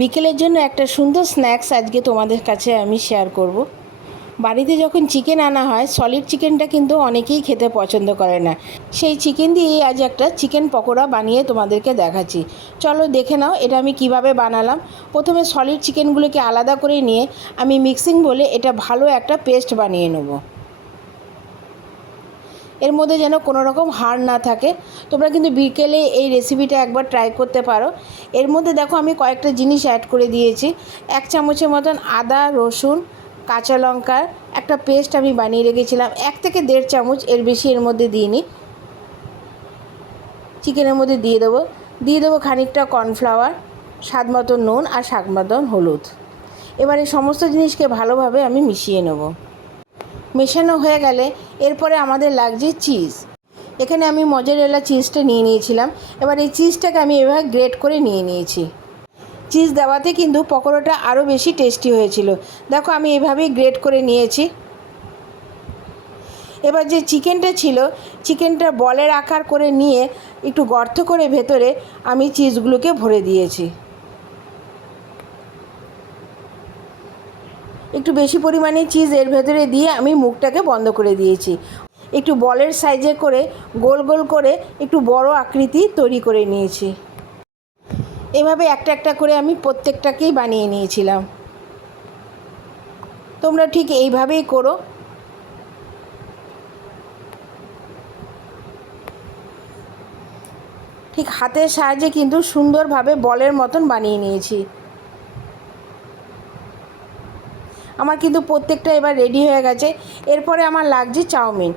বিকেলের জন্য একটা সুন্দর স্ন্যাক্স আজকে তোমাদের কাছে আমি শেয়ার করব। বাড়িতে যখন চিকেন আনা হয়, সলিড চিকেনটা কিন্তু অনেকেই খেতে পছন্দ করে না। সেই চিকেন দিয়েই আজ একটা চিকেন পকোড়া বানিয়ে তোমাদেরকে দেখাচ্ছি। চলো দেখে নাও এটা আমি কিভাবে বানালাম। প্রথমে সলিড চিকেনগুলোকে আলাদা করে নিয়ে আমি মিক্সিং বলে এটা ভালো একটা পেস্ট বানিয়ে নেব। এর মধ্যে যেন কোনো রকম হাড় না থাকে। তোমরা কিন্তু বিকেলে এই রেসিপিটা একবার ট্রাই করতে পারো। এর মধ্যে দেখো আমি কয়েকটা জিনিস অ্যাড করে দিয়েছি। 1 চামচের মতন আদা, রসুন, কাঁচা লঙ্কার একটা পেস্ট আমি বানিয়ে রেখেছিলাম। 1 থেকে 1.5 চামচ, এর বেশি এর মধ্যে দিইনি। চিকেনের মধ্যে দিয়ে দেবো খানিকটা কর্নফ্লাওয়ার, স্বাদ মতো নুন আর স্বাদ মতন হলুদ। এবার এই সমস্ত জিনিসকে ভালোভাবে আমি মিশিয়ে নেব। মেশানো হয়ে গেলে এরপরে আমাদের লাগছে চিজ। এখানে আমি মজারেলা চিজটা নিয়ে নিয়েছিলাম। এবার এই চিজটাকে আমি এভাবে গ্রেট করে নিয়ে নিয়েছি। চিজ দেওয়াতে কিন্তু পকোড়াটা আরও বেশি টেস্টি হয়েছিল। দেখো আমি এভাবেই গ্রেট করে নিয়েছি। এবার যে চিকেনটা ছিল, চিকেনটা বলের আকার করে নিয়ে একটু গর্ত করে ভেতরে আমি চিজগুলোকে ভরে দিয়েছি। একটু বেশি পরিমাণে চিজ এর ভেতরে দিয়ে আমি মুখটাকে বন্ধ করে দিয়েছি। একটু বলের সাইজে করে গোল গোল করে একটু বড় আকৃতি তৈরি করে নিয়েছি। এভাবে একটা একটা করে আমি প্রত্যেকটাকেই বানিয়ে নিয়েছিলাম। তোমরা ঠিক এইভাবেই করো। ঠিক হাতের সাহায্যে কিন্তু সুন্দরভাবে বলের মতন বানিয়ে নিয়েছি। আমার কিন্তু প্রত্যেকটা এবার রেডি হয়ে গেছে। এরপরে আমার লাগছে চাউমিন।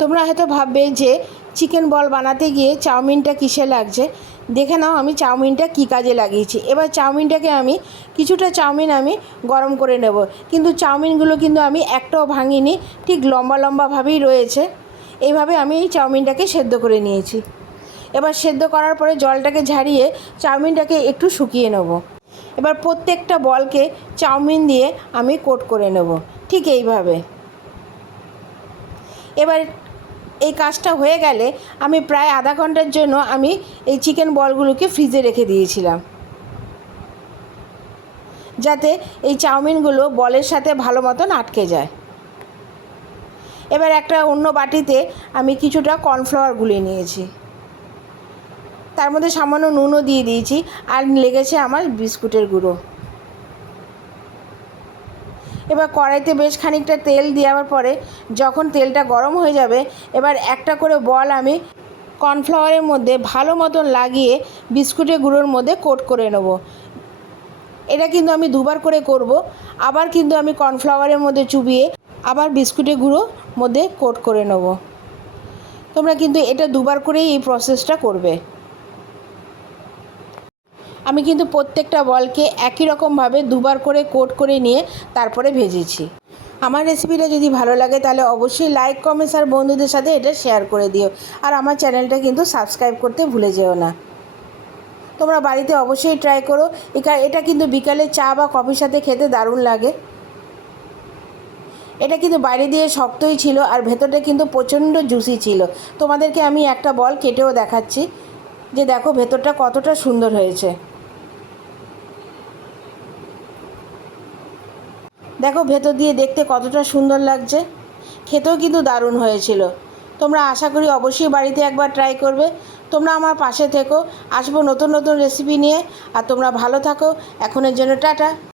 তোমরা হয়তো ভাববে যে চিকেন বল বানাতে গিয়ে চাউমিনটা কিসে লাগছে। দেখে নাও আমি চাউমিনটা কী কাজে লাগিয়েছি। এবার চাউমিনটাকে আমি কিছুটা চাউমিন আমি গরম করে নেব। কিন্তু চাউমিনগুলো কিন্তু আমি একটাও ভাঙিনি, ঠিক লম্বা লম্বাভাবেই রয়েছে। এইভাবে আমি এই চাউমিনটাকে সেদ্ধ করে নিয়েছি। এবার সেদ্ধ করার পরে জলটাকে ঝারিয়ে চাউমিনটাকে একটু শুকিয়ে নেব। এবার প্রত্যেকটা বলকে চাউমিন দিয়ে আমি কোট করে নেব, ঠিক এইভাবে। এবার এই কাজটা হয়ে গেলে আমি প্রায় আধা ঘন্টার জন্য আমি এই চিকেন বলগুলোকে ফ্রিজে রেখে দিয়েছিলাম, যাতে এই চাউমিনগুলো বলের সাথে ভালো মতন আটকে যায়। এবার একটা অন্য বাটিতে আমি কিছুটা কর্নফ্লাওয়ার গুলিয়ে নিয়েছি। তার মধ্যে সামান্য নুনও দিয়ে দিয়েছি, আর লেগেছে আমার বিস্কুটের গুঁড়ো। এবার কড়াইতে বেশ খানিকটা তেল দেওয়ার পরে যখন তেলটা গরম হয়ে যাবে, এবার একটা করে বল আমি কর্নফ্লাওয়ারের মধ্যে ভালো মতন লাগিয়ে বিস্কুটের গুঁড়োর মধ্যে কোট করে নেব। এটা কিন্তু আমি দুবার করে করব। আবার কিন্তু আমি কর্নফ্লাওয়ারের মধ্যে চুবিয়ে আবার বিস্কুটের গুঁড়োর মধ্যে কোট করে নেব। তোমরা কিন্তু এটা দুবার করেই এই প্রসেসটা করবে। আমি কিন্তু প্রত্যেকটা বলকে একই রকমভাবে দুবার করে কোট করে নিয়ে তারপরে ভেজেছি। আমার রেসিপিটা যদি ভালো লাগে তাহলে অবশ্যই লাইক, কমেন্টস আর বন্ধুদের সাথে এটা শেয়ার করে দিও। আর আমার চ্যানেলটা কিন্তু সাবস্ক্রাইব করতে ভুলে যেও না। তোমরা বাড়িতে অবশ্যই ট্রাই করো। এটা কিন্তু বিকালে চা বা কফির সাথে খেতে দারুণ লাগে। এটা কিন্তু বাইরে দিয়ে শক্তই ছিল আর ভেতরটা কিন্তু প্রচণ্ড জুসি ছিল। তোমাদেরকে আমি একটা বল কেটেও দেখাচ্ছি, যে দেখো ভেতরটা কতটা সুন্দর হয়েছে। দেখো ভেতর দিয়ে দেখতে কতটা সুন্দর লাগছে, খেতেও কিন্তু দারুণ হয়েছিল। তোমরা আশা করি অবশ্যই বাড়িতে একবার ট্রাই করবে। তোমরা আমার পাশে থেকো, আসবো নতুন নতুন রেসিপি নিয়ে। আর তোমরা ভালো থাকো। এখনের জন্য টাটা।